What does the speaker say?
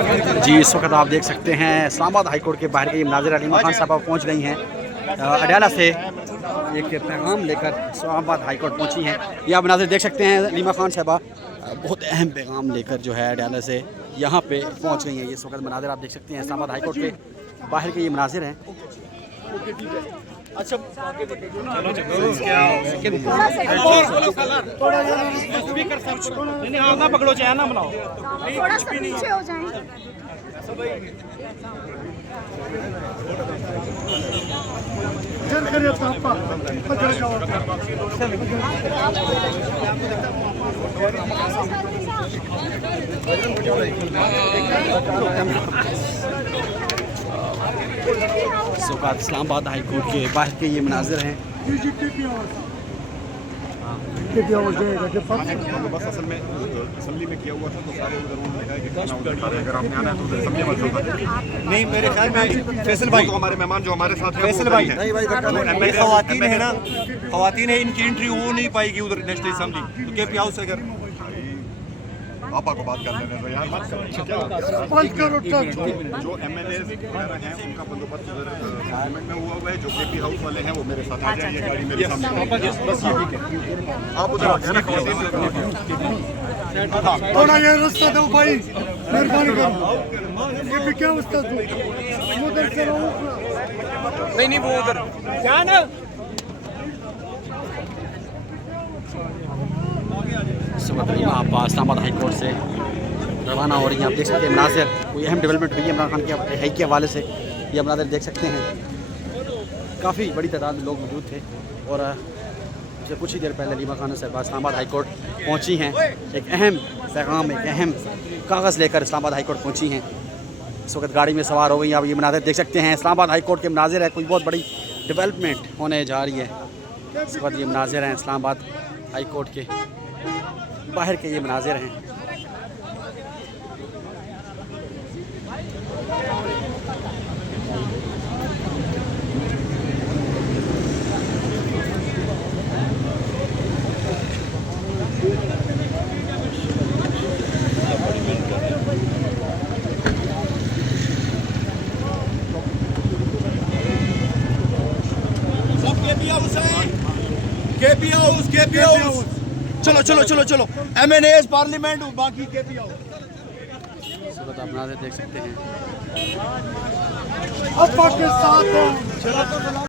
जी इस वक्त आप देख सकते हैं इस्लामाबाद हाई कोर्ट के बाहर के मनाज़िर अलीमा खान साहब पहुंच गई हैं अडयाला से एक पैगाम लेकर इस्लामाबाद हाई कोर्ट पहुंची हैं। ये आप मनाज़िर देख सकते हैं अलीमा खान साहबा बहुत अहम पैगाम लेकर जो है अडयाला से यहाँ पे पहुंच गई हैं। ये इस वक्त मनाज़िर आप देख सकते हैं इस्लामाबाद हाई कोर्ट के बाहर के ये मनाज़िर हैं। अच्छा ना पकड़ो चाहे ना बनाओ इस्लामाबाद हाई कोर्ट के बाहर के ये मनाज़िर हैं। बस असल में असम्बली में किया हुआ था तो सारे उधर उन्होंने कहा कि अगर आपने आना है तो असम्बली में नहीं मेरे ख्याल में फैसल भाई तो हमारे मेहमान जो हमारे साथ हैं फैसल भाई ये खवातीन है ना खवातीन है इनकी एंट्री वो नहीं पाएगी उधर नेशनल असम्बली तो केपी हाउस से अगर आपा को बात कर लेने तो यार बात करो जो एमएलए वगैरह हैं उनका बंदोबस्त उधर गवर्नमेंट में हुआ है। जो केपी हाउस वाले हैं वो मेरे साथ आ जाए ये गाड़ी मेरे सामने बस ये ठीक है आप उधर आ जाए ना थोड़ा ये रास्ता दो भाई मेहरबानी करो ये भी क्या उस्ताद उधर से नहीं वो उधर क्या ना आप इस्लामाबाद हाई कोर्ट से रवाना हो रही हैं। आप देख सकते हैं मनाज़िर कोई अहम डेवलपमेंट हुई है इमरान खान के रिहाई के हवाले से। ये मनाज़िर देख सकते हैं काफ़ी बड़ी तादाद में लोग मौजूद थे और पिछले कुछ ही देर पहले अलीमा खान साहब इस्लामाबाद हाई कोर्ट पहुँची हैं। एक अहम पैगाम एक अहम कागज़ लेकर इस्लामाबाद हाई कोर्ट पहुँची हैं। इस वक्त गाड़ी में सवार हो गई। आप ये मनाज़िर देख सकते हैं इस्लामाबाद हाई कोर्ट के मनाज़िर है कोई बहुत बड़ी डेवलपमेंट होने जा रही है। इस वक्त ये मनाज़िर हैं इस्लामाबाद हाई कोर्ट के बाहर के ये मनाज़िर हैं। केपी हाउस चलो चलो चलो चलो एमएनएस पार्लियामेंट बाकी केपी हाउस आप मनाज़िर देख सकते हैं अब के साथ